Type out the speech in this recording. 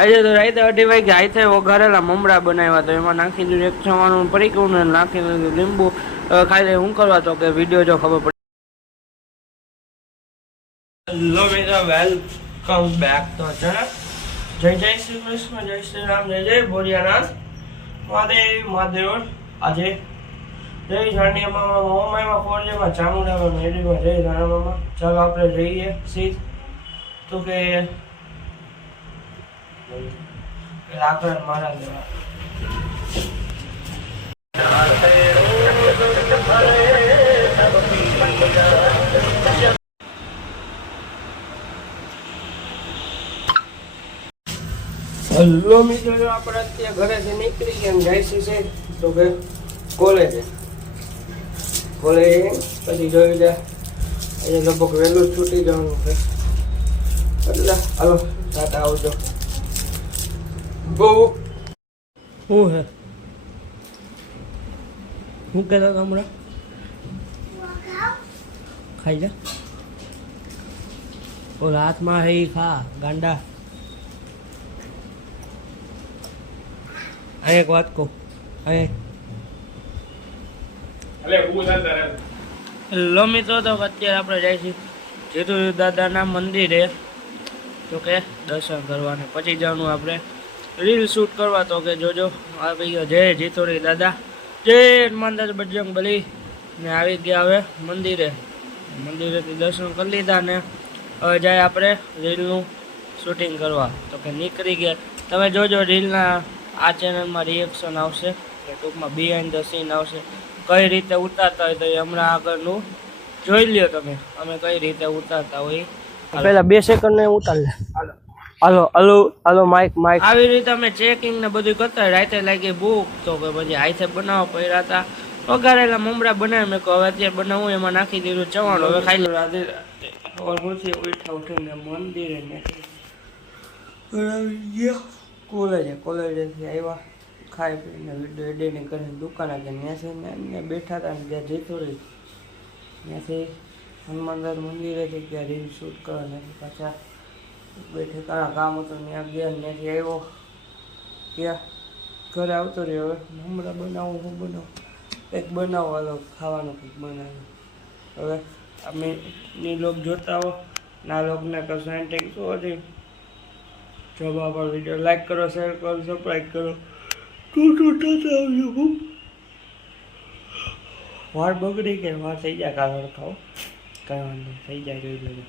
આજે તો રાતે 2:30 વાગે હાથે વઘારેલા મમરા બનાવ્યા તો એમાં નાખી દીધું એક ચવાણું પડીકું ને નાખી દીધું લીંબુ. ખાઈ હું કરવા તો કે વિડીયો જો ખબર પડે. હેલો મિત્રો, વેલકમ બેક તો ચેનલ. જય જય શ્રી કૃષ્ણ, જય શ્રી રામ, જય જય ભોળિયાનાથ મહાદેવ મહાદેવ. આજે જય જાણિયા મામા મોમાઈમાં ફોરજેમાં ચામુંડામાં મેડીમાં જય રાણા મામા. ચાલો આપણે જઈએ સીધ તો કે લાકડા મારા દેવા. હેલો મિત્રો, આપણે અત્યારે ઘરેથી નીકળી ગયા જઈશું છે તો કે કોલેજ પછી જોઈ જાય અહીંયા લગભગ વહેલું છૂટી જવાનું છે એટલે હાલો ટાટા આવજો. બહુ શું હે શું કહેતા હમણાં ખાઈ જા ઓલ હાથમાં હે ખા ગાંડા. અહીં એક વાત કહું, હેલો મિત્રો, તો અત્યારે આપણે જઈશું જેતુ દાદાના મંદિરે તો કે દર્શન કરવાને પછી જવાનું આપણે રીલ શૂટ કરવા તો કે જોજો આવી ગયો જય જીતોરી દાદા, જય હનુમાનદાસ બજરંગ બલી ને આવી ગયા હવે મંદિરેથી દર્શન કરી લીધા ને હવે જાય આપણે રીલનું શૂટિંગ કરવા તો કે નીકળી ગયા. તમે જોજો રીલના આ ચેનલમાં રિએક્શન આવશે ટૂંકમાં બિહાઇન્ડ ધ સીન આવશે, કઈ રીતે ઉતારતા હોય તો એ હમણાં આગળનું જોઈ લ્યો તમે અમે કઈ રીતે ઉતારતા હોય. પેલા 2 સેકન્ડ ને ઉતાર લે. હાલો હાલો હાલો માઇક આવી રીતે અમે ચેકિંગ ને બધું કરતા રાતે લાગી ભૂખ તો કે પછી હાથે બનાવવા પડ્યા હતા. વઘારેલા મમરા બનાવી મેં કહું હવે અત્યારે બનાવું એમાં નાખી દીધું ચવાણું હવે ખાઈ લો. રાધે ઉઠીને મંદિરે કોલેજેથી આવ્યા ખાઈ પીને વિડીયો એડિટિંગ કરીને દુકાને ત્યાંથી બેઠા હતા ને ત્યાં જતો રહી ત્યાંથી હનુમાનદાસ મંદિરેથી ત્યાં રીલ શૂટ કરવા ત્યાંથી પાછા બેઠે ઘણા કામ હતું ત્યાં ગયા ત્યાંથી આવ્યો ત્યાં ઘરે આવતો રહ્યો. હવે મમરા બનાવું હું બનાવું કંઈક બનાવો હાલો ખાવાનું કંઈક બનાવ્યું. હવે અમે લોક જોતા હો ના લોકને કશું થેન્ક શું હતી જો બાપા વિડીયો લાઈક કરો, શેર કરો, સબસ્ક્રાઈબ કરો. વાર બગડી કે વાર થઈ જાય કાલ ખાઓ કઈ વાંધો થઈ જાય જોઈ લેજો.